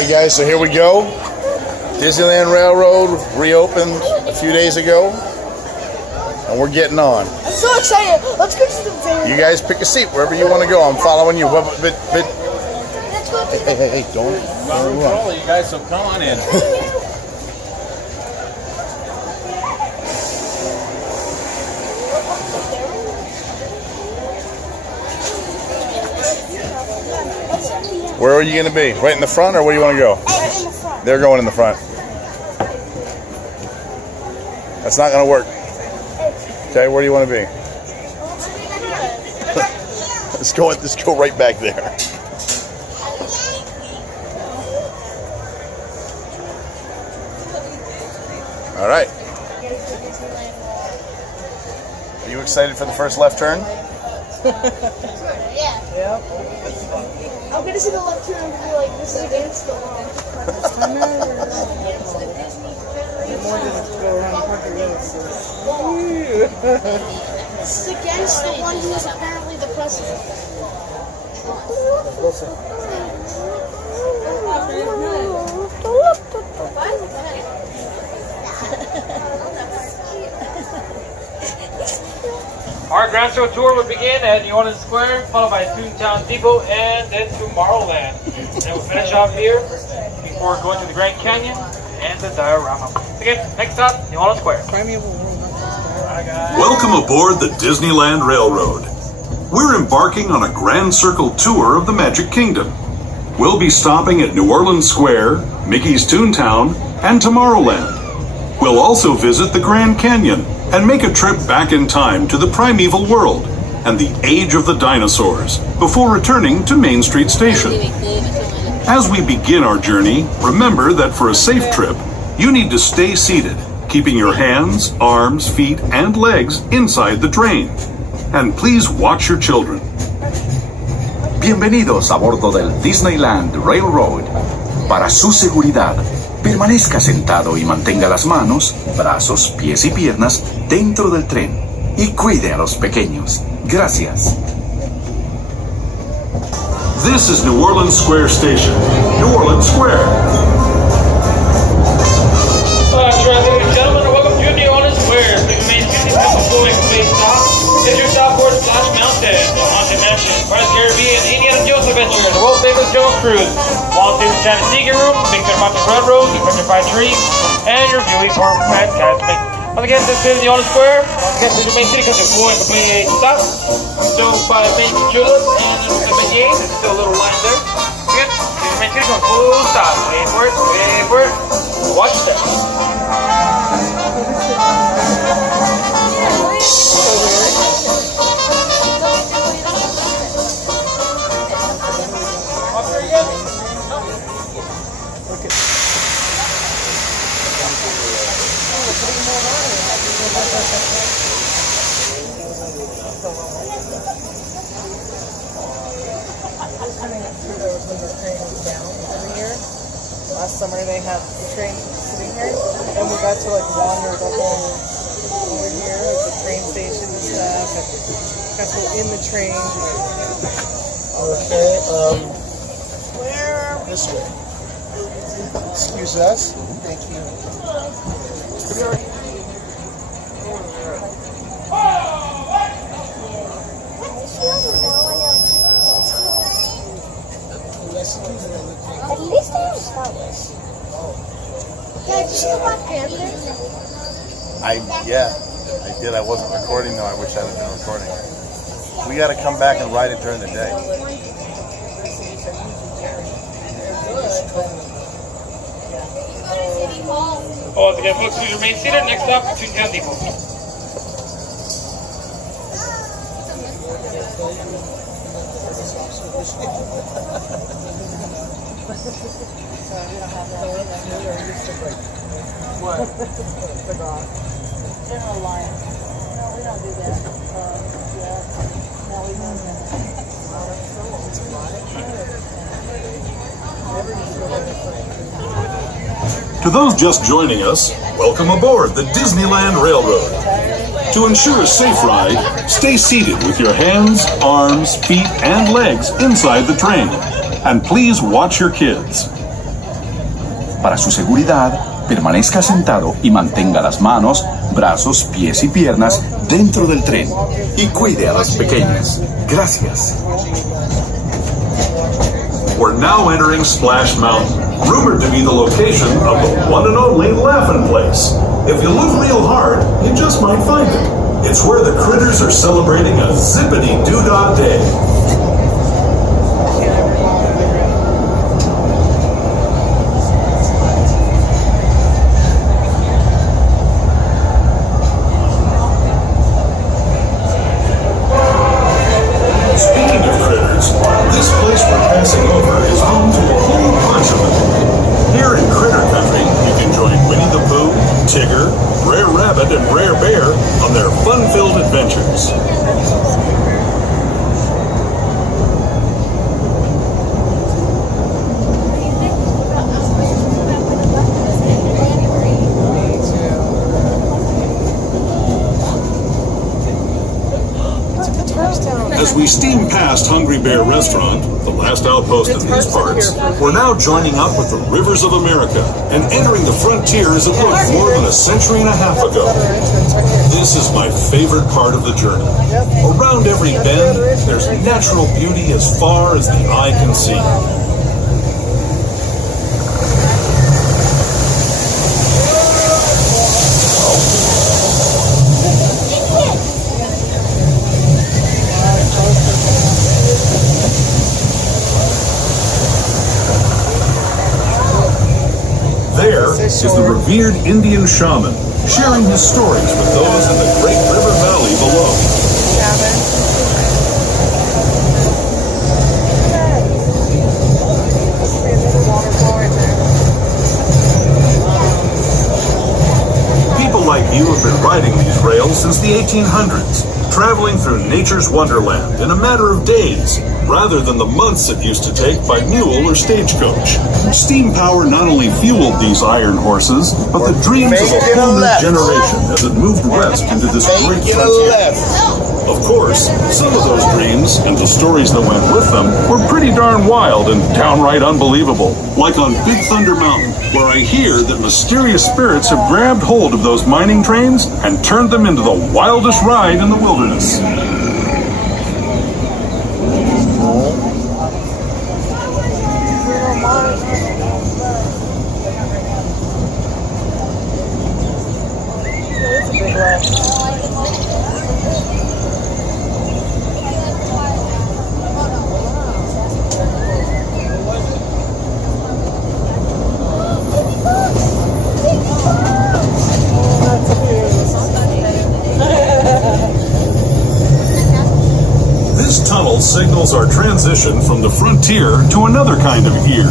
Alright guys, so here we go. Disneyland Railroad reopened a few days ago. And we're getting on. I'm so excited. Let's go to the very. You guys pick a seat wherever you want to go. I'm following you. But Let's go to hey, don't run. You guys, so come on in. Where are you going to be? Right in the front, or where do you want to go? Right in the front. They're going in the front. That's not going to work. Okay, where do you want to be? Let's go right back there. All right. Are you excited for the first left turn? Yeah. Yep. I'm gonna see the left turn and be like, this is against the law. More than go around country roads. This is against the one who is apparently the president. Our Grand Show tour will begin at New Orleans Square, followed by Toontown Depot, and then Tomorrowland. And we'll finish off here before going to the Grand Canyon and the diorama. Again, next stop, New Orleans Square. Welcome aboard the Disneyland Railroad. We're embarking on a grand circle tour of the Magic Kingdom. We'll be stopping at New Orleans Square, Mickey's Toontown, and Tomorrowland. We'll also visit the Grand Canyon and make a trip back in time to the primeval world and the age of the dinosaurs before returning to Main Street Station. As we begin our journey, remember that for a safe trip, you need to stay seated, keeping your hands, arms, feet, and legs inside the train. And please watch your children. Bienvenidos a bordo del Disneyland Railroad. Para su seguridad, permanezca sentado y mantenga las manos, brazos, pies y piernas dentro del tren. Y cuide a los pequeños. Gracias. This is New Orleans Square Station. New Orleans Square. Ladies and gentlemen, welcome to New Orleans Square. Please remain seated before we may stop. Get your stop for Splash Mountain, the Haunted Mansion, Pirates of the Caribbean, Indiana Jones Adventure, the world famous Jones Cruise, Walt Disney Sneaker Room, Big Thunder Mountain Front Road, the Petrified Tree, and your viewing for Fantastic. Once again, this is New Orleans Square. Once again, please remain seated because there's full and complete stop. So by Main Julep and Beignet, there's still a little line there. Again, please remain seated for full stop. Wait for it, wait for it. Watch your step. Last summer they had the train sitting here, and we got to like wander the whole over here, like the train station and stuff, and got to go in the train. Okay, where are we? This way. Excuse us. Thank you. At least I have Star Wars. Yeah, did you know Black Panther? Yeah, I did. I wasn't recording though. I wish I had been recording. We got to come back and ride it during the day. Once again, folks, please remain seated. Next stop, Toontown Depot. What? General line. No, we don't do that. Yeah. No, we don't do that. To those just joining us, welcome aboard the Disneyland Railroad. To ensure a safe ride, stay seated with your hands, arms, feet, and legs inside the train. And please watch your kids. Para su seguridad, permanezca sentado y mantenga las manos, brazos, pies y piernas dentro del tren. Y cuide a los pequeños. Gracias. We're now entering Splash Mountain, rumored to be the location of the one and only Laugh-In Place. If you look real hard, you just might find it. It's where the critters are celebrating a zippity-doo-dah day. Speaking of critters, this place we're passing over is home to a whole bunch of them. Here in Critter Country, you can join Winnie the Pooh, Tigger, Brer Rabbit, and Brer Bear on their fun-filled adventures. As we steam past Hungry Bear Restaurant, the last outpost in these parts, we're now joining up with the rivers of America and entering the frontier as it was more than a century and a half ago. This is my favorite part of the journey. Around every bend, there's natural beauty as far as the eye can see. Is the revered Indian shaman, sharing his stories with those in the Great River Valley below. People like you have been riding these rails since the 1800s, traveling through nature's wonderland in a matter of days, rather than the months it used to take by mule or stagecoach. Steam power not only fueled these iron horses, but the dreams of a whole new generation as it moved west into this great frontier. Of course, some of those dreams, and the stories that went with them, were pretty darn wild and downright unbelievable. Like on Big Thunder Mountain, where I hear that mysterious spirits have grabbed hold of those mining trains and turned them into the wildest ride in the wilderness. Signals our transition from the frontier to another kind of ear,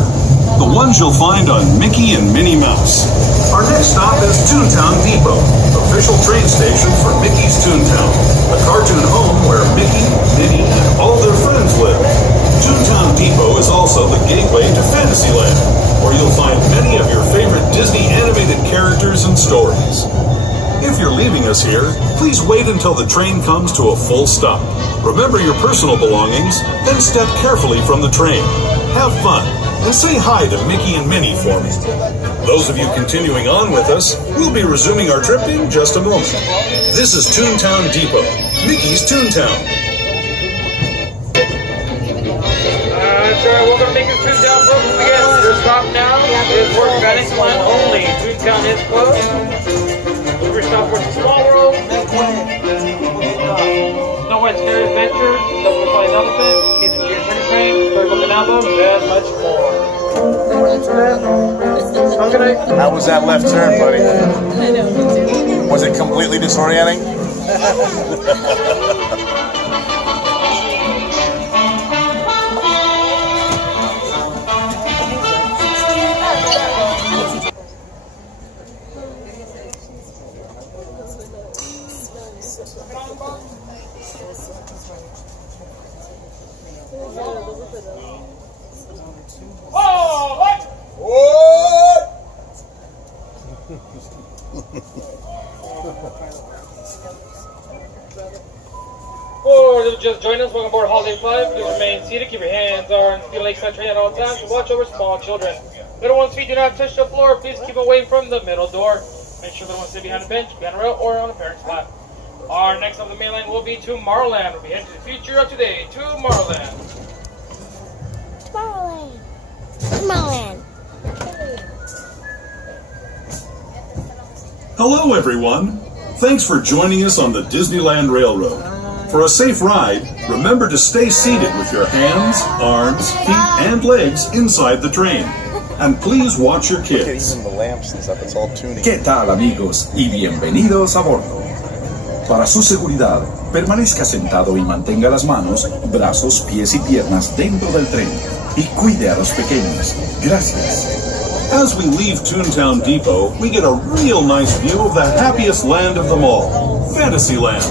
the ones you'll find on Mickey and Minnie Mouse. Our next stop is Toontown Depot, official train station for Mickey's Toontown, a cartoon home where Mickey, Minnie, and all their friends live. Toontown Depot is also the gateway to Fantasyland, where you'll find many of your favorite Disney animated characters and stories. If you're leaving us here, please wait until the train comes to a full stop. Remember your personal belongings, then step carefully from the train. Have fun, and say hi to Mickey and Minnie for me. Those of you continuing on with us, we'll be resuming our trip in just a moment. This is Toontown Depot, Mickey's Toontown. Sure, welcome to Mickey's Toontown, folks. Again, your stop now is for Disneyland only. Toontown is closed. We're stop for Small World. Snow White Scary Adventure, Double the Flying Elephant, Kids and Cheers Sugar Train, Storybook Album, and much more. How was that left turn, buddy? Was it completely disorienting? for those who just joined us, welcome aboard Holiday 5. Please remain seated, keep your hands on the lakeside train at all times, and watch over small children. Little one's feet do not touch the floor. Please keep away from the middle door. Make sure little ones sit behind a bench, behind a rail, or on a parent's lap. Our next on the main line will be Tomorrowland. We'll be heading to the future of today. Tomorrowland. Tomorrowland. Tomorrowland. Hello, everyone. Thanks for joining us on the Disneyland Railroad. For a safe ride, remember to stay seated with your hands, arms, feet, and legs inside the train. And please watch your Look at kids. even the lamps and stuff. It's all tuning. ¿Qué tal, amigos? Y bienvenidos a bordo. Para su seguridad, permanezca sentado y mantenga las manos, brazos, pies y piernas dentro del tren. Y cuide a los pequeños. Gracias. As we leave Toontown Depot, we get a real nice view of the happiest land of them all, Fantasyland.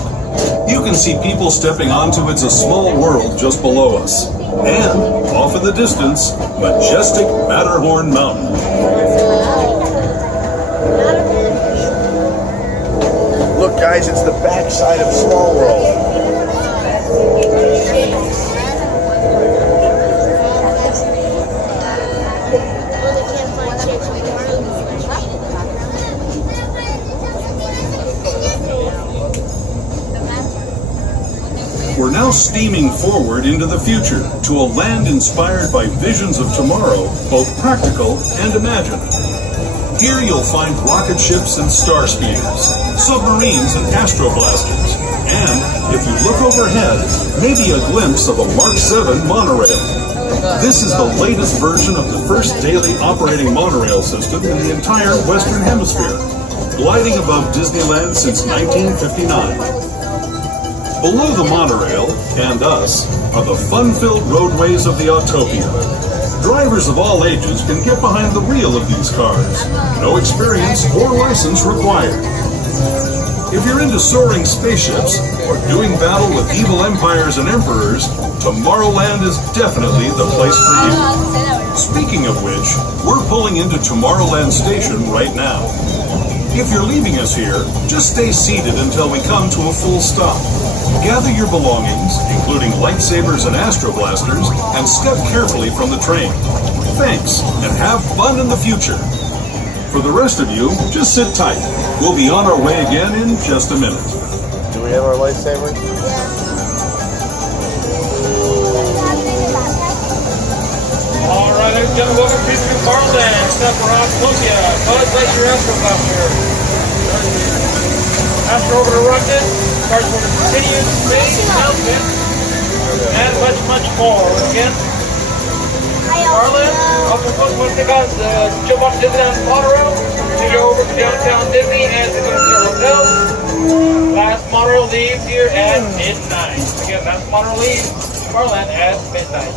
You can see people stepping onto It's a Small World just below us. And, off in the distance, majestic Matterhorn Mountain. Look, guys, it's the backside of Small World. We're now steaming forward into the future to a land inspired by visions of tomorrow, both practical and imagined. Here you'll find rocket ships and star speeders, submarines and astroblasters, and, if you look overhead, maybe a glimpse of a Mark 7 monorail. This is the latest version of the first daily operating monorail system in the entire Western Hemisphere, gliding above Disneyland since 1959. Below the monorail, and us, are the fun-filled roadways of the Autopia. Drivers of all ages can get behind the wheel of these cars. No experience or license required. If you're into soaring spaceships or doing battle with evil empires and emperors, Tomorrowland is definitely the place for you. Speaking of which, we're pulling into Tomorrowland Station right now. If you're leaving us here, just stay seated until we come to a full stop. Gather your belongings, including lightsabers and astroblasters, and step carefully from the train. Thanks, and have fun in the future. For the rest of you, just sit tight. We'll be on our way again in just a minute. Do we have our lightsaber? All right, ladies and gentlemen, welcome to Tomorrowland. Step around Columbia. Buzz Lightyear Astroblaster. Astro Orbiter rocket. Cars for the continued space announcement. And much, much more. Once again, Tomorrowland. Also, folks, want to take on the jump off Disneyland monorail. To go over to downtown Disney and to go to the hotel. Last monorail leaves here at midnight. Again, last monorail leaves Tomorrowland at midnight.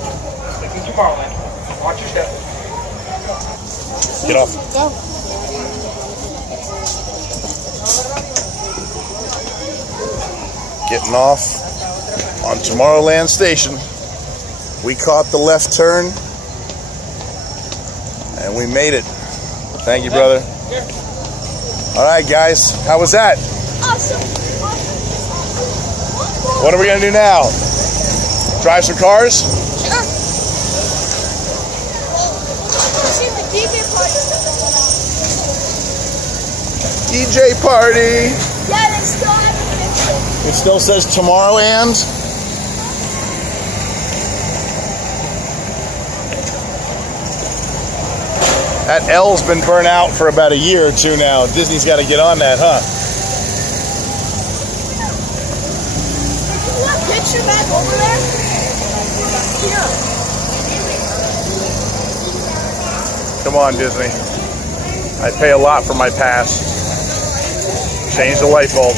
This is Tomorrowland. Watch your step. Get off. Go. Getting off on Tomorrowland Station. We caught the left turn and we made it. Thank you, brother. All right, guys, how was that? Awesome. What are we gonna do now? Drive some cars? Sure. See the DJ party. DJ party. Yeah, let's go. It still says Tomorrowland. That L's been burnt out for about a year or two now. Disney's got to get on that, huh? Is that picture back over there? Here. Come on, Disney. I pay a lot for my pass. Change the light bulb.